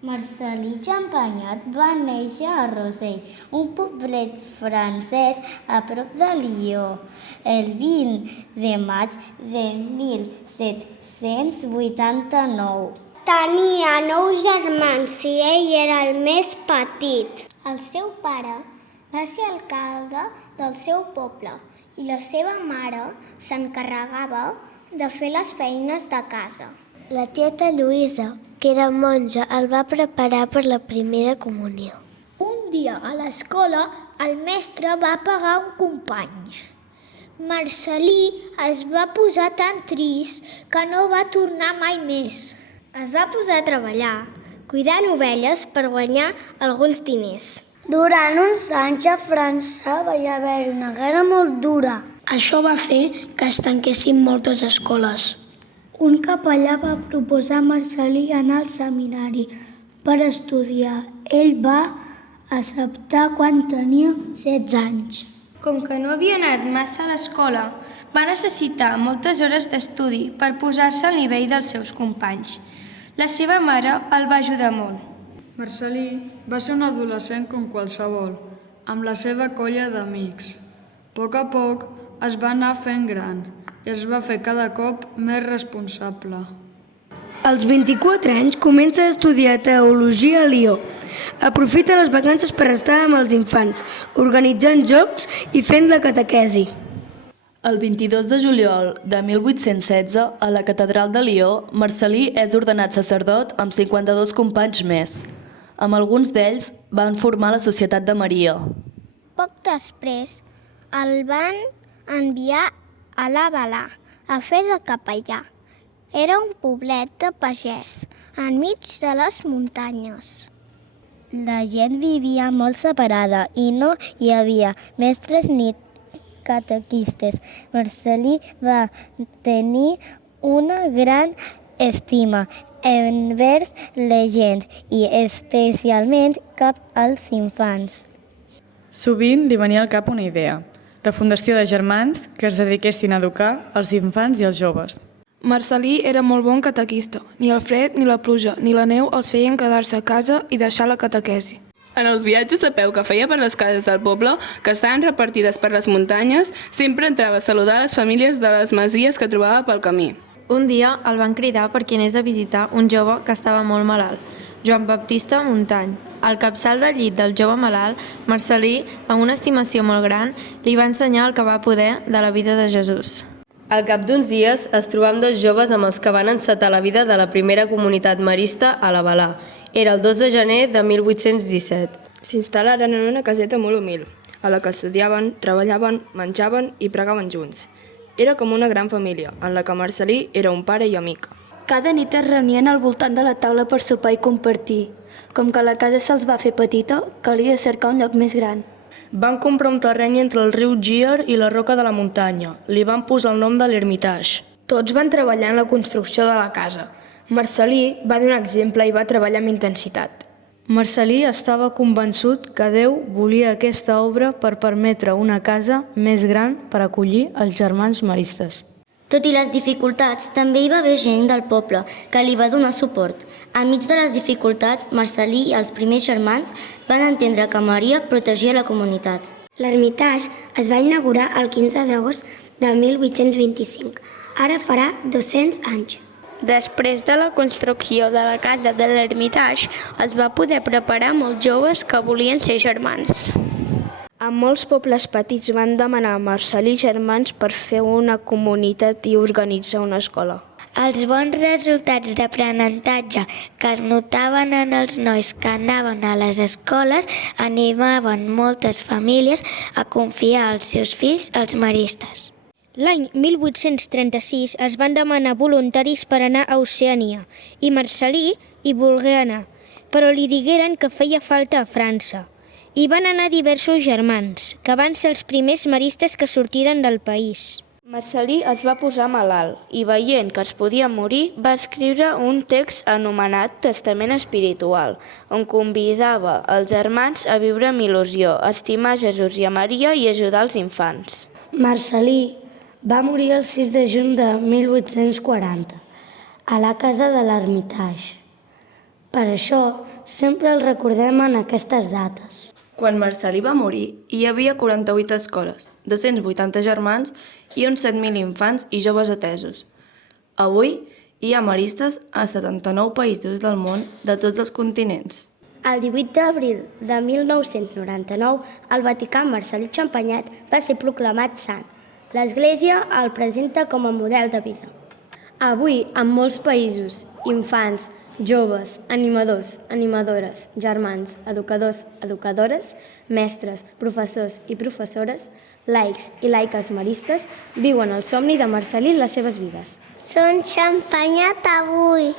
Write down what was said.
Marcel·lí Champagnat va néixer a Rossell, un poblet francès a prop de Lió, el 20 de maig de 1789. Tenia 9 germans i ell era el més petit. El seu pare va ser alcalde del seu poble i la seva mare s'encarregava de fer les feines de casa. La tieta Lluïsa, que era monja, el va preparar per la primera comunió. Un dia a l'escola el mestre va pegar un company. Marcel·lí es va posar tan trist que no va tornar mai més. Es va posar a treballar, cuidant ovelles per guanyar alguns diners. Durant uns anys a França va haver una guerra molt dura. Això va fer que es tanquessin moltes escoles. Un capellà va proposar a Marcel·lí anar al seminari per estudiar. Ell va acceptar quan tenia 16 anys. Com que no havia anat massa a l'escola, va necessitar moltes hores d'estudi per posar-se al nivell dels seus companys. La seva mare el va ajudar molt. Marcel·lí va ser un adolescent com qualsevol, amb la seva colla d'amics. A poc es va anar fent gran i es va fer cada cop més responsable. Als 24 anys comença a estudiar teologia a Lió. Aprofita les vacances per estar amb els infants, organitzant jocs i fent la catequesi. El 22 de juliol de 1816, a la catedral de Lió, Marcel·lí és ordenat sacerdot amb 52 companys més. Amb alguns d'ells van formar la Societat de Maria. Poc després el van enviar a la Balà a fer de capellà. Era un poblet de pagès, enmig de les muntanyes. La gent vivia molt separada i no hi havia mestres ni catequistes. Marcel·lí va tenir una gran estima envers la gent i especialment cap als infants. Sovint li venia al cap una idea, la fundació de germans que es dediquessin a educar els infants i els joves. Marcel·lí era molt bon catequista. Ni el fred, ni la pluja, ni la neu els feien quedar-se a casa i deixar la catequesi. En els viatges a peu que feia per les cases del poble, que estaven repartides per les muntanyes, sempre entrava a saludar les famílies de les masies que trobava pel camí. Un dia el van cridar perquè anés a visitar un jove que estava molt malalt, Joan Baptista Montany. Al capçal del llit del jove malalt, Marcel·lí, amb una estimació molt gran, li va ensenyar el que va poder de la vida de Jesús. Al cap d'uns dies es trobà amb 2 joves amb els que van encetar la vida de la primera comunitat marista a la Balà. Era el 2 de gener de 1817. S'instal·laren en una caseta molt humil, a la que estudiaven, treballaven, menjaven i pregaven junts. Era com una gran família, en la que Marcel·lí era un pare i amic. Cada nit es reunien al voltant de la taula per sopar i compartir. Com que la casa se'ls va fer petita, calia cercar un lloc més gran. Van comprar un terreny entre el riu Gier i la roca de la muntanya. Li van posar el nom de l'Ermitage. Tots van treballar en la construcció de la casa. Marcel·lí va donar exemple i va treballar amb intensitat. Marcel·lí estava convençut que Déu volia aquesta obra per permetre una casa més gran per acollir els germans maristes. Tot i les dificultats, també hi va haver gent del poble que li va donar suport. Enmig de les dificultats, Marcel·lí i els primers germans van entendre que Maria protegia la comunitat. L'Ermitage es va inaugurar el 15 d'agost de 1825. Ara farà 200 anys. Després de la construcció de la casa de l'Ermitage, es va poder preparar molts joves que volien ser germans. En molts pobles petits van demanar a Marcel·lí germans per fer una comunitat i organitzar una escola. Els bons resultats d'aprenentatge que es notaven en els nois que anaven a les escoles animaven moltes famílies a confiar els seus fills als maristes. L'any 1836 es van demanar voluntaris per anar a Oceania i Marcel·lí hi volgué anar, però li digueren que feia falta a França. Hi van anar diversos germans, que van ser els primers maristes que sortiren del país. Marcel·lí es va posar malalt i, veient que es podia morir, va escriure un text anomenat Testament Espiritual, on convidava els germans a viure amb il·lusió, estimar Jesús i a Maria i ajudar els infants. Marcel·lí va morir el 6 de juny de 1840 a la casa de l'Ermitage. Per això, sempre el recordem en aquestes dates. Quan Marcel·lí va morir, hi havia 48 escoles, 280 germans i uns 7.000 infants i joves atesos. Avui, hi ha maristes a 79 països del món de tots els continents. El 18 d'abril de 1999, el Vaticà Marcel·lí Champagnat va ser proclamat sant. L'Església el presenta com a model de vida. Avui, en molts països, infants, joves, animadors, animadores, germans, educadors, educadores, mestres, professors i professores, laics i laiques maristes viuen el somni de Marcel·lí en les seves vides. Són Champagnat avui.